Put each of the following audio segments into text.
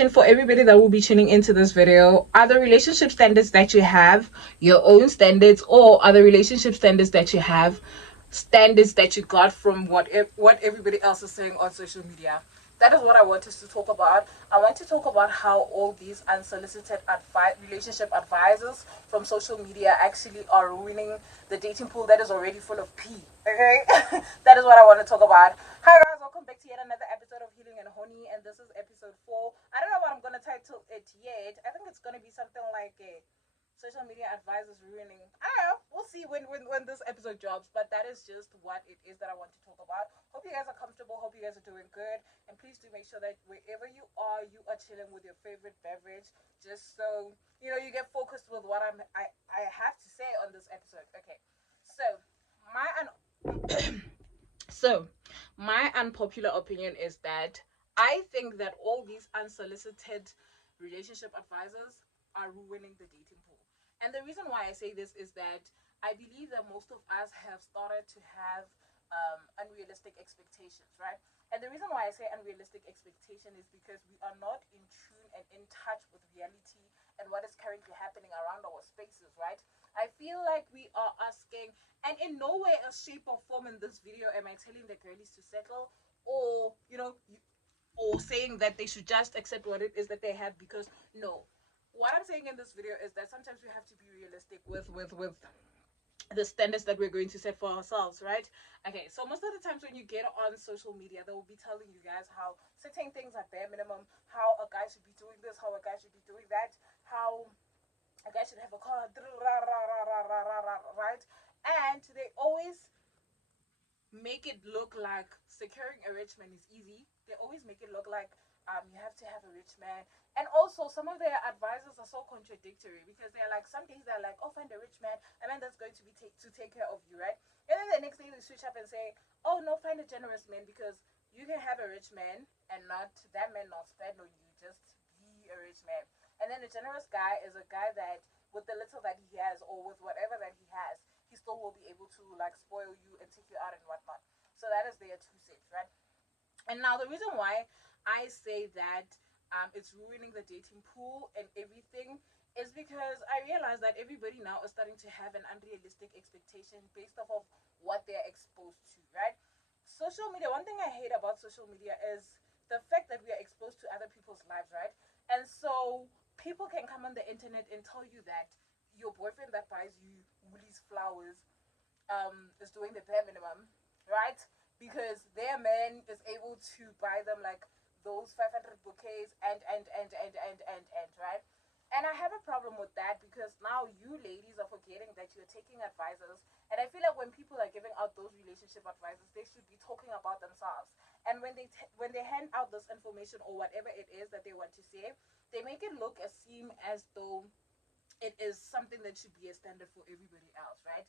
question for everybody that will be tuning into this video. Are the relationship standards that you have your own standards, or are the relationship standards that you have standards that you got from what everybody else is saying on social media? That is what I want us to talk about. I want to talk about how all these unsolicited relationship advisors from social media actually are ruining the dating pool that is already full of pee. Okay, that is what I want to talk about. Hi guys, welcome back to yet another episode of Healing and Horny, and this is episode 4. I don't know what I'm gonna title it yet. I think it's gonna be something like a social media advisors ruining. I don't know. We'll see when this episode drops. But that is just what it is that I want to talk about. Hope you guys are comfortable. Hope you guys are doing good. And please do make sure that wherever you are chilling with your favorite beverage. Just so you get focused with what I have to say on this episode. Okay. So my so my unpopular opinion is that I think that all these unsolicited relationship advisors are ruining the dating pool. And the reason why I say this is that I believe that most of us have started to have unrealistic expectations, right? And the reason why I say unrealistic expectation is because we are not in tune and in touch with reality and what is currently happening around our spaces, right? I feel like we are asking, and in no way, a shape, or form in this video am I telling the girlies to settle, or or saying that they should just accept what it is that they have, because no. What I'm saying in this video is that sometimes we have to be realistic with the standards that we're going to set for ourselves, right? Okay, so most of the times when you get on social media, they will be telling you guys how certain things are bare minimum, how a guy should be doing this, how a guy should be doing that, how a guy should have a car, right? And they always make it look like securing a rich man is easy. They always make it look like you have to have a rich man. And also, some of their advisors are so contradictory, because they're like, some days they're like, oh, find a rich man, a man that's going to be to take care of you, right? And then the next day they switch up and say, oh no, find a generous man, because you can have a rich man and not that man not spend on you, just be a rich man. And then a generous guy is a guy that with the little that he has, or with whatever that he has, he still will be able to like spoil you and take you out and whatnot. So that is their 2 cents, right? And now the reason why I say that it's ruining the dating pool and everything is because I realize that everybody now is starting to have an unrealistic expectation based off of what they're exposed to, right? Social media, one thing I hate about social media is the fact that we are exposed to other people's lives, right? And so people can come on the internet and tell you that your boyfriend that buys you Woolies flowers is doing the bare minimum, right? Because their man is able to buy them like those 500 bouquets and right? And I have a problem with that, because now you ladies are forgetting that you're taking advisors. And I feel like when people are giving out those relationship advisors, they should be talking about themselves. And when they hand out this information or whatever it is that they want to say, they make it look as seem as though it is something that should be a standard for everybody else, right?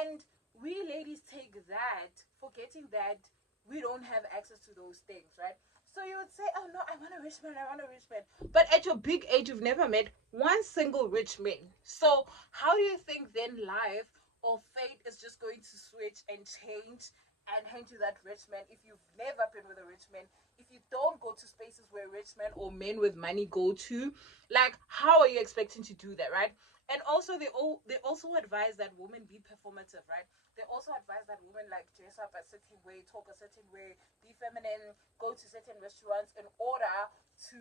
And we ladies take that, forgetting that we don't have access to those things, right? So you would say, oh no, I want a rich man, I want a rich man. But at your big age, you've never met one single rich man. So how do you think then life or fate is just going to switch and change and hand you that rich man if you've never been with a rich man? If you don't go to spaces where rich men or men with money go to, like how are you expecting to do that, right? And also they also advise that women be performative, right? They also advise that women like dress up a certain way, talk a certain way, be feminine, go to certain restaurants in order to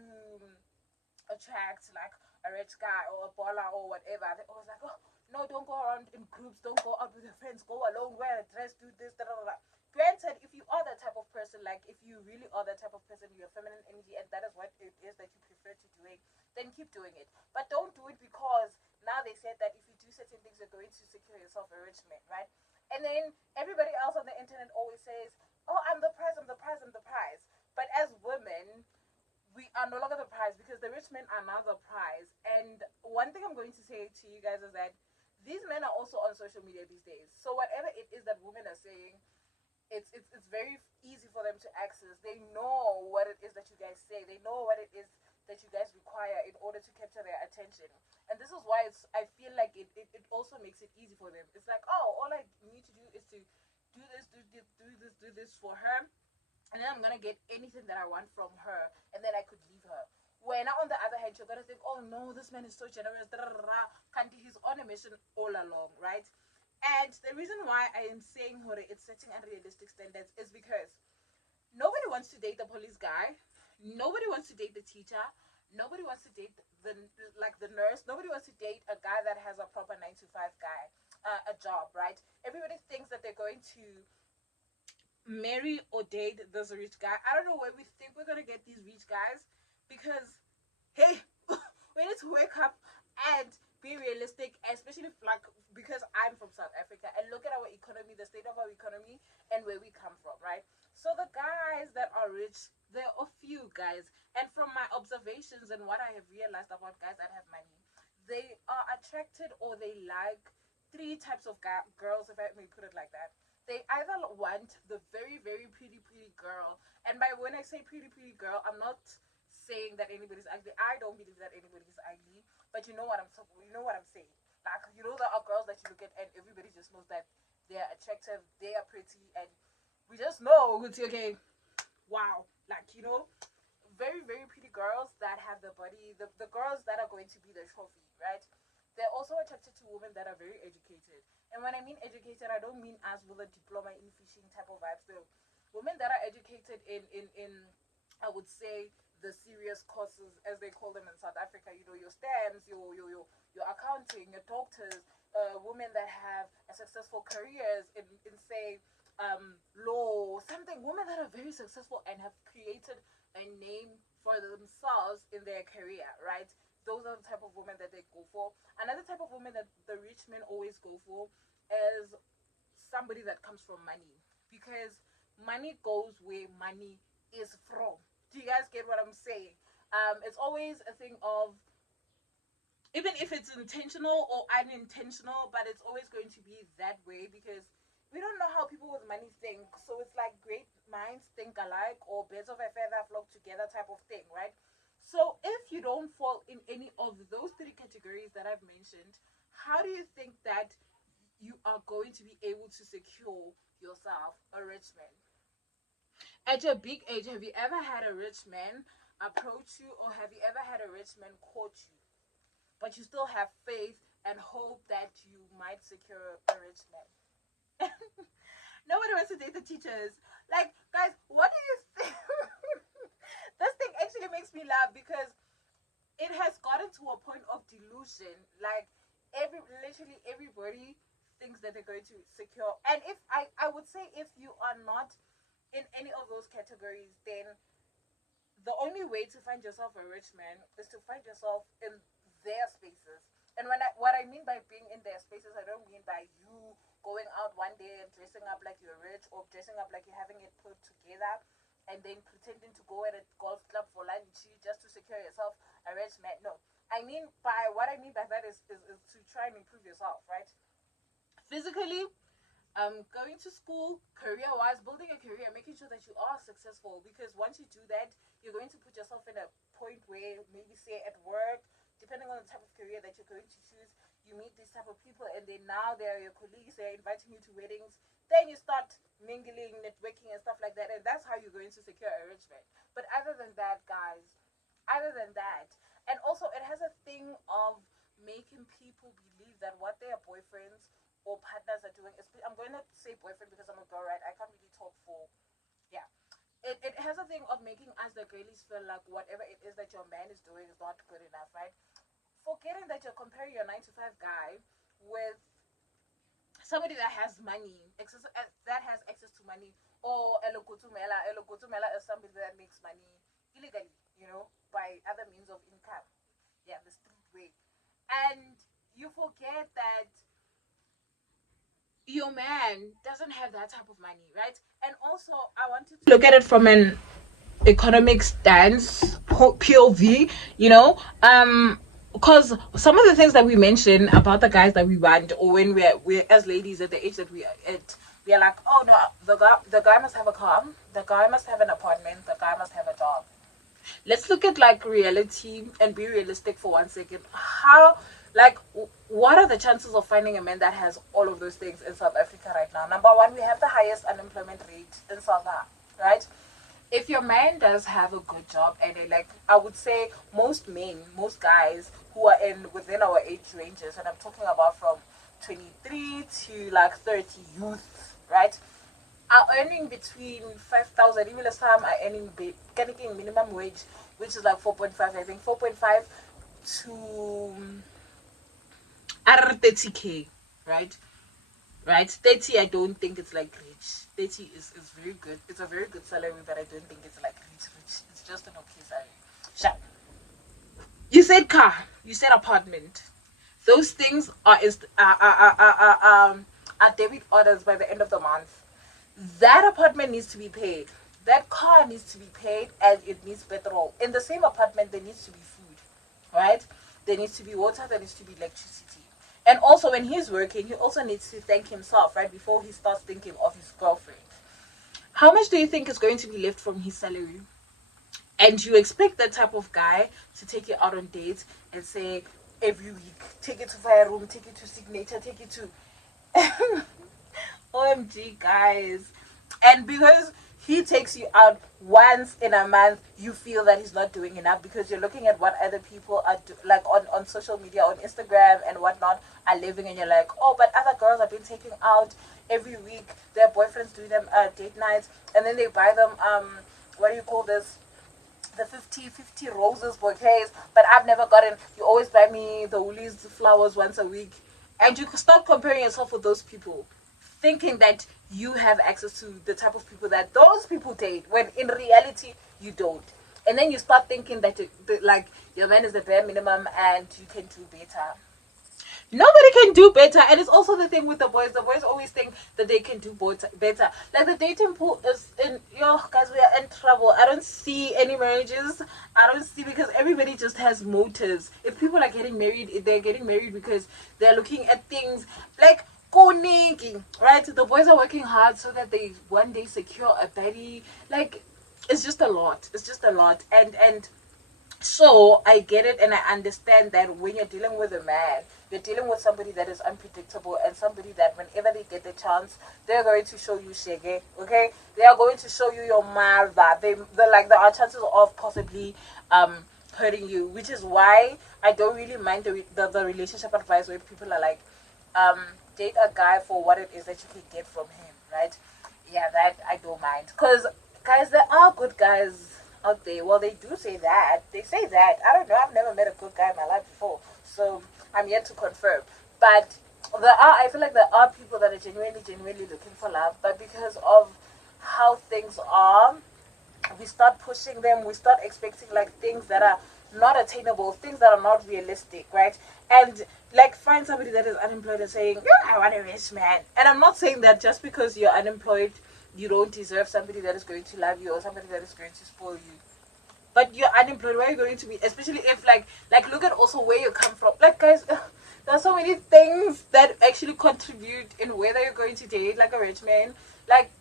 attract like a rich guy or a baller or whatever. They always like, oh no, don't go around in groups, don't go out with your friends, go alone, wear a dress, do this, da da da. Granted, if you are that type of person, like if you really are that type of person, you're feminine energy, and that is what it is that you prefer to doing, then keep doing it. But don't do it because now they said that if you do certain things, you're going to secure yourself a rich man, right? And then everybody else on the internet always says, oh, I'm the prize, I'm the prize, I'm the prize. But as women, we are no longer the prize, because the rich men are now the prize. And one thing I'm going to say to you guys is that these men are also on social media these days. So whatever it is that women are saying, it's very easy for them to access. They know what it is that you guys say. They know what it is that you guys require in order to capture their attention. And this is why I feel like it also makes it easy for them. It's like, oh, all I need to do is to do this for her, and then I'm gonna get anything that I want from her, and then I could leave her. When on the other hand, you're gonna think, oh no, this man is so generous, can't he's on a mission all along, right? And the reason why I am saying Hore, it's setting unrealistic standards is because nobody wants to date the police guy, nobody wants to date the teacher, nobody wants to date the like the nurse, nobody wants to date a guy that has a proper 9 to 5 guy, a job, right? Everybody thinks that they're going to marry or date this rich guy. I don't know where we think we're gonna get these rich guys, because hey, we need to wake up and be realistic, especially like because I'm from South Africa and look at our economy, the state of our economy, and where we come from, right? So the guys that are rich, there are few guys, and from my observations and what I have realized about guys that have money, they are attracted or they like three types of girls, if I may put it like that. They either want the very, very pretty girl, and by when I say pretty girl, I'm not saying that anybody's ugly. I don't believe that anybody is ugly, but you know what I'm talking. You know what I'm saying. Like, you know, there are girls that you look at and everybody just knows that they are attractive, they are pretty, and we just know it's okay. Wow, like, you know, very, very pretty girls that have the body, the girls that are going to be the trophy, right? They're also attracted to women that are very educated. And when I mean educated, I don't mean as with a diploma in fishing type of vibes. So women that are educated in I would say the serious courses, as they call them in South Africa, you know, your STEMs, your accounting, your doctors, women that have a successful careers in say law, something, women that are very successful and have created a name for themselves in their career, right? Those are the type of women that they go for. Another type of woman that the rich men always go for is somebody that comes from money, because money goes where money is from. Do you guys get what I'm saying? It's always a thing of, even if it's intentional or unintentional, but it's always going to be that way, because we don't know how people with money think. So it's like great minds think alike, or birds of a feather flock together type of thing, right? So if you don't fall in any of those three categories that I've mentioned, how do you think that you are going to be able to secure yourself a rich man? At your big age, have you ever had a rich man approach you, or have you ever had a rich man court you, but you still have faith and hope that you might secure a rich man? Nobody wants to date the teachers. Like, guys, what do you think? This thing actually makes me laugh, because it has gotten to a point of delusion. Like, literally everybody thinks that they're going to secure. And if I would say, if you are not in any of those categories, then the only way to find yourself a rich man is to find yourself in their spaces. And what I mean by being in their spaces, I don't mean by you going out one day and dressing up like you're rich, or dressing up like you're having it put together, and then pretending to go at a golf club for lunch just to secure yourself a rich man. No, what I mean by that is to try and improve yourself, right? Physically, going to school, career-wise, building a career, making sure that you are successful. Because once you do that, you're going to put yourself in a point where, maybe say at work, depending on the type of career that you're going to choose, you meet these type of people, and then now they're your colleagues, they're inviting you to weddings. Then you start mingling, networking, and stuff like that, and that's how you're going to secure a rich man. But other than that, guys, other than that, and also it has a thing of making people believe that what their boyfriends or partners are doing is, I'm going to say boyfriend because I'm a girl, right? I can't really talk for, yeah. It has a thing of making us, the girlies, feel like whatever it is that your man is doing is not good enough, right? Forgetting that you're comparing your 9 to 5 guy with somebody that has money, that has access to money, or Elokutumela is somebody that makes money illegally, you know, by other means of income. Yeah, the street way. And you forget that your man doesn't have that type of money, right? And also, I wanted to look at it from an economic stance, POV, you know, because some of the things that we mention about the guys that we want, or when we're as ladies at the age that we are at, we are like, oh no, the guy must have a car, the guy must have an apartment, the guy must have a job. Let's look at like reality and be realistic for 1 second. How, like, what are the chances of finding a man that has all of those things in South Africa right now? Number one, we have the highest unemployment rate in South Africa, right? if your man does have a good job, and like I would say most men, most guys who are in within our age ranges, and I'm talking about from 23 to like 30 youth, right, are earning between 5,000, even some are earning getting minimum wage, which is like 4.5, I think 4.5 to 30K, right? Right, 30, I don't think it's like rich. 30 is very good. It's a very good salary, but I don't think it's like rich. It's just an okay salary. Sure. You said car, you said apartment. Those things are debit orders by the end of the month. That apartment needs to be paid. That car needs to be paid, and it needs petrol. In the same apartment, there needs to be food, right? There needs to be water. There needs to be electricity. And also, when he's working, he also needs to thank himself, right, before he starts thinking of his girlfriend. How much do you think is going to be left from his salary? And you expect that type of guy to take you out on dates and say, every week, take it to Fire Room, take it to Signature, take it to OMG, guys. And because he takes you out once in a month, you feel that he's not doing enough, because you're looking at what other people are like on social media, on Instagram and whatnot, are living, and you're like, oh, but other girls have been taking out every week, their boyfriends do them date nights, and then they buy them what do you call this, the 50 roses bouquets, but I've never gotten. You always buy me the Woolies flowers once a week, and you start comparing yourself with those people, thinking that you have access to the type of people that those people date, when in reality you don't. And then you start thinking that like your man is the bare minimum and you can do better. Nobody can do better. And it's also the thing with the boys. The boys always think that they can do better. Like the dating pool is in, yo guys, we are in trouble. I don't see any marriages. I don't see, because everybody just has motives. If people are getting married, they're getting married because they're looking at things like right? The boys are working hard so that they one day secure a baby. Like, it's just a lot. It's just a lot. And so I get it, and I understand that when you're dealing with a man, you're dealing with somebody that is unpredictable, and somebody that whenever they get the chance, they're going to show you shege, okay? They are going to show you your mother. They're like, there are chances of possibly hurting you, which is why I don't really mind the relationship advice where people are like, date a guy for what it is that you can get from him, right? Yeah, that I don't mind, because guys, there are good guys out there. Well, they do say that. They say that. I don't know. I've never met a good guy in my life before, so I'm yet to confirm. But I feel like there are people that are genuinely looking for love, but because of how things are, we start pushing them. We start expecting like things that are not attainable, things that are not realistic, right? And like, find somebody that is unemployed and saying, I want a rich man. And I'm not saying that just because you're unemployed, you don't deserve somebody that is going to love you or somebody that is going to spoil you. But you're unemployed, where are you going to be? Especially if like look at also where you come from. Like, guys, there are so many things that actually contribute in whether you're going to date like a rich man. Like,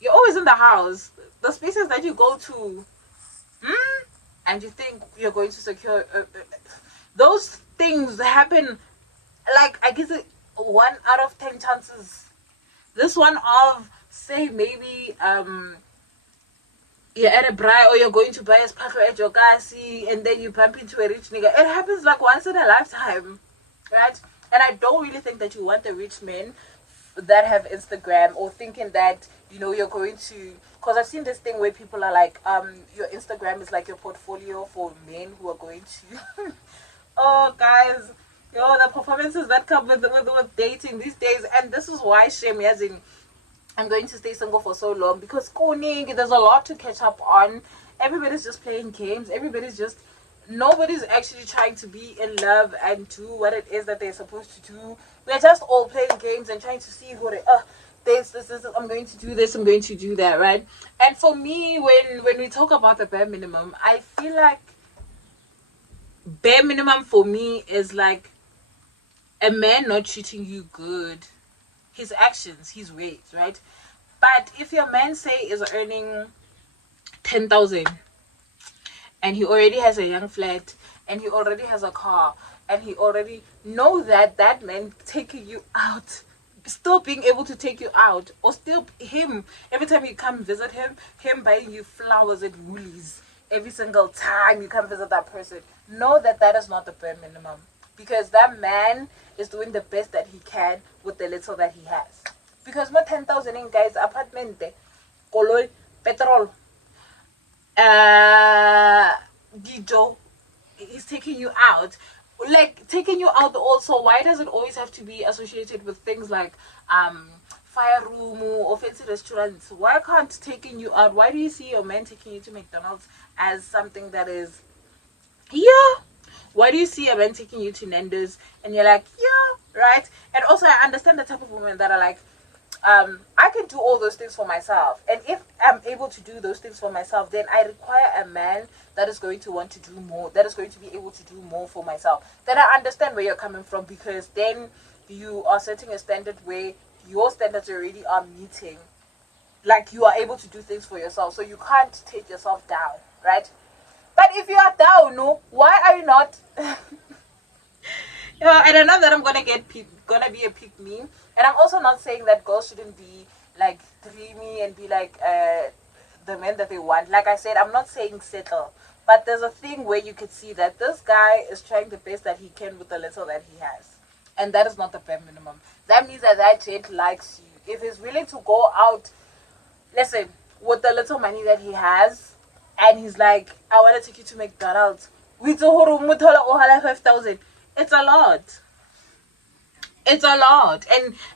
you're always in the house. The spaces that you go to, and you think you're going to secure those things happen, like, I guess 1 out of 10 chances. This one of, say, maybe you're at a braai, or you're going to buy a sparkle at your kasi, and then you bump into a rich nigga. It happens like once in a lifetime, right? And I don't really think that you want the rich men that have Instagram, or thinking that, you're going to, because I've seen this thing where people are like, your Instagram is like your portfolio for men who are going to oh guys, the performances that come with dating these days. And this is why shame, as in, I'm going to stay single for so long, because there's a lot to catch up on. Everybody's just playing games. Nobody's actually trying to be in love and do what it is that they're supposed to do. We're just all playing games and trying to see who they are. This, I'm going to do this, I'm going to do that, right? And for me, when we talk about the bare minimum, I feel like bare minimum for me is like a man not treating you good, his actions, his ways, right? But if your man, say, is earning 10,000, and he already has a young flat, and he already has a car, and he already know that man taking you out still being able to take you out, or still him every time you come visit him buying you flowers at Woolies every single time you come visit that person. Know that that is not the bare minimum, because that man is doing the best that he can with the little that he has. Because more 10,000 in guys apartment, koloi, petrol, dijo, he's taking you out, like taking you out. Also, why does it always have to be associated with things like fire room or fancy restaurants? Why can't taking you out, why do you see your man taking you to McDonald's as something that is, yeah, why do you see a man taking you to Nando's and you're like, yeah, right? And also I understand the type of women that are like, I can do all those things for myself, and if I'm able to do those things for myself, then I require a man that is going to want to do more, that is going to be able to do more for myself. Then I understand where you're coming from, because then you are setting a standard where your standards already are meeting, like you are able to do things for yourself, so you can't take yourself down, right? But if you are down, no, why are you not? And I know that I'm gonna be a pick me, and I'm also not saying that girls shouldn't be like dreamy and be like the men that they want. Like I said, I'm not saying settle, but there's a thing where you could see that this guy is trying the best that he can with the little that he has, and that is not the bare minimum. That means that that gent likes you. If he's willing to go out, listen, with the little money that he has, and he's like, I want to take you to McDonald's with 5,000. It's a lot. It's a lot.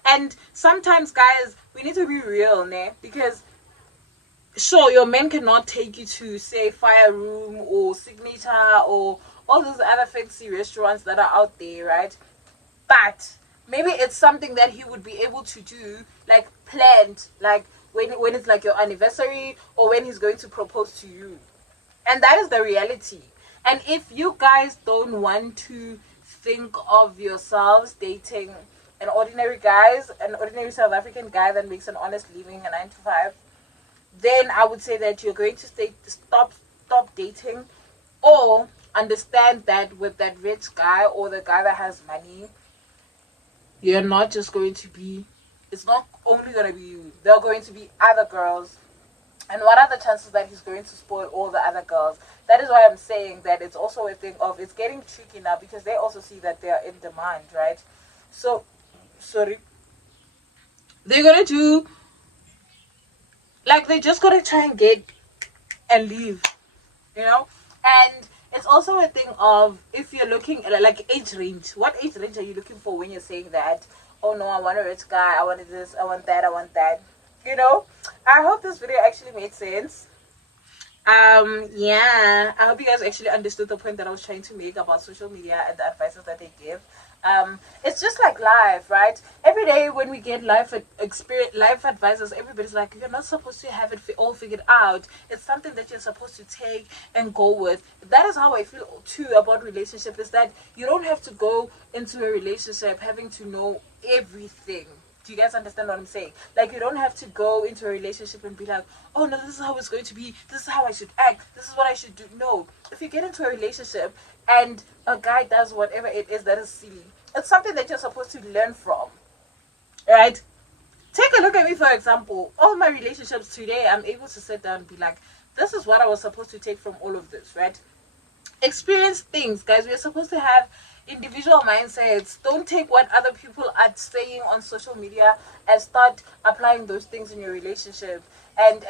And sometimes, guys, we need to be real, ne? Because sure, your men cannot take you to, say, Fire Room or Signature or all those other fancy restaurants that are out there, right? But maybe it's something that he would be able to do, like planned, like when it's like your anniversary, or when he's going to propose to you. And that is the reality. And if you guys don't want to think of yourselves dating an ordinary South African guy that makes an honest living, a 9 to 5, then I would say that you're going to stop dating, or understand that with that rich guy or the guy that has money, you're not just going to be, it's not only going to be you, there are going to be other girls. And what are the chances that he's going to spoil all the other girls? That is why I'm saying that it's also a thing of, it's getting tricky now, because they also see that they are in demand, right? So, sorry. They're going to do, like, they're just going to try and get and leave, you know? And it's also a thing of, if you're looking at, like, age range. What age range are you looking for when you're saying that, oh no, I want a rich guy, I want this, I want that, I want that? You know, I hope this video actually made sense. Yeah, I hope you guys actually understood the point that I was trying to make about social media and the advices that they give. It's just like life, right? Every day when we get life advices, everybody's like, you're not supposed to have it all figured out. It's something that you're supposed to take and go with. That is how I feel too about relationship, is that you don't have to go into a relationship having to know everything. Do you guys understand what I'm saying? Like, you don't have to go into a relationship and be like, oh no, this is how it's going to be, this is how I should act, this is what I should do. No. If you get into a relationship and a guy does whatever it is that is silly, it's something that you're supposed to learn from, right? Take a look at me, for example. All my relationships today, I'm able to sit down and be like, this is what I was supposed to take from all of this, right? Experience things, guys. We're supposed to have individual mindsets. Don't take what other people are saying on social media and start applying those things in your relationship, and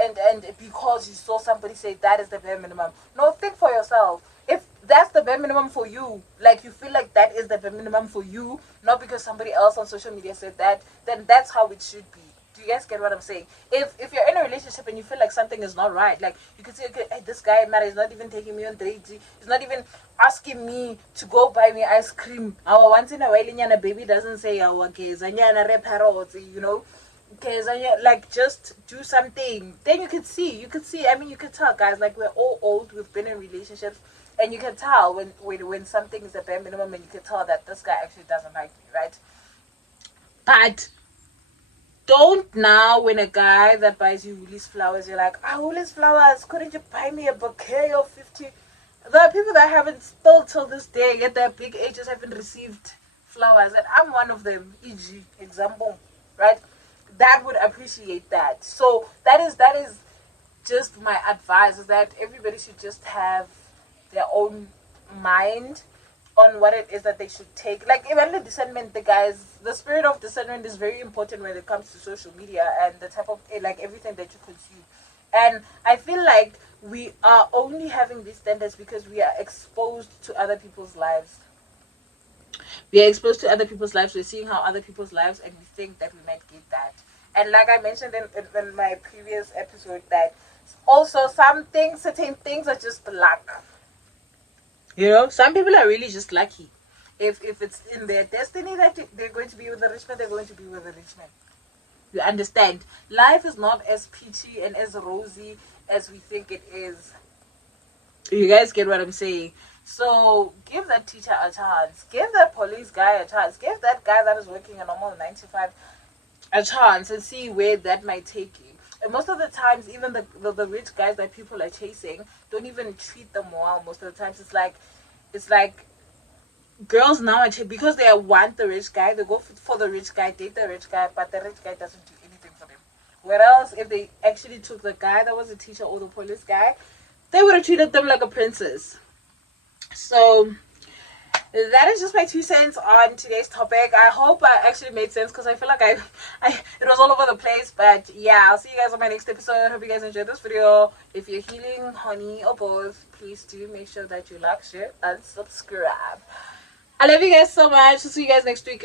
because you saw somebody say that is the bare minimum. No, think for yourself. If that's the bare minimum for you, like you feel like that is the bare minimum for you, not because somebody else on social media said that, then that's how it should be. Do you guys get what I'm saying? If you're in a relationship and you feel like something is not right, like you could say, okay, hey, this guy matter is not even taking me on dates, he's not even asking me to go buy me ice cream. Our once in a while, nyana baby doesn't say our kids, you know, because like just do something. Then you could see. I mean, you could tell, guys. Like, we're all old. We've been in relationships, and you can tell when something is the bare minimum, and you can tell that this guy actually doesn't like me, right? But don't now, when a guy that buys you Woolies flowers, you're like, Woolies flowers, couldn't you buy me a bouquet of 50? There are people that haven't, still till this day, at their big ages, haven't received flowers, and I'm one of them. E.g. example, right? That would appreciate that. So that is just my advice, is that everybody should just have their own mind on what it is that they should take. Like even the discernment, the spirit of discernment is very important when it comes to social media and the type of like everything that you consume. And I feel like we are only having these standards because we are exposed to other people's lives. We are exposed to other people's lives. We're seeing how other people's lives, and we think that we might get that. And like I mentioned in my previous episode, that also certain things are just luck. You know, some people are really just lucky. If it's in their destiny that they're going to be with a rich man, they're going to be with a rich man. You understand? Life is not as peachy and as rosy as we think it is. You guys get what I'm saying? So give that teacher a chance. Give that police guy a chance. Give that guy that is working a normal 9 to 5 a chance and see where that might take you. And most of the times, even the rich guys that people are chasing don't even treat them well. Most of the times, it's like girls now because they want the rich guy, they go for the rich guy, date the rich guy, but the rich guy doesn't do anything for them. Whereas if they actually took the guy that was a teacher or the police guy, they would have treated them like a princess. So that is just my 2 cents on today's topic. I hope I actually made sense, because I feel like I it was all over the place. But yeah, I'll see you guys on my next episode. Hope you guys enjoyed this video. If you're healing, honey, or both, please do make sure that you like, share, and subscribe. I love you guys so much. See you guys next week.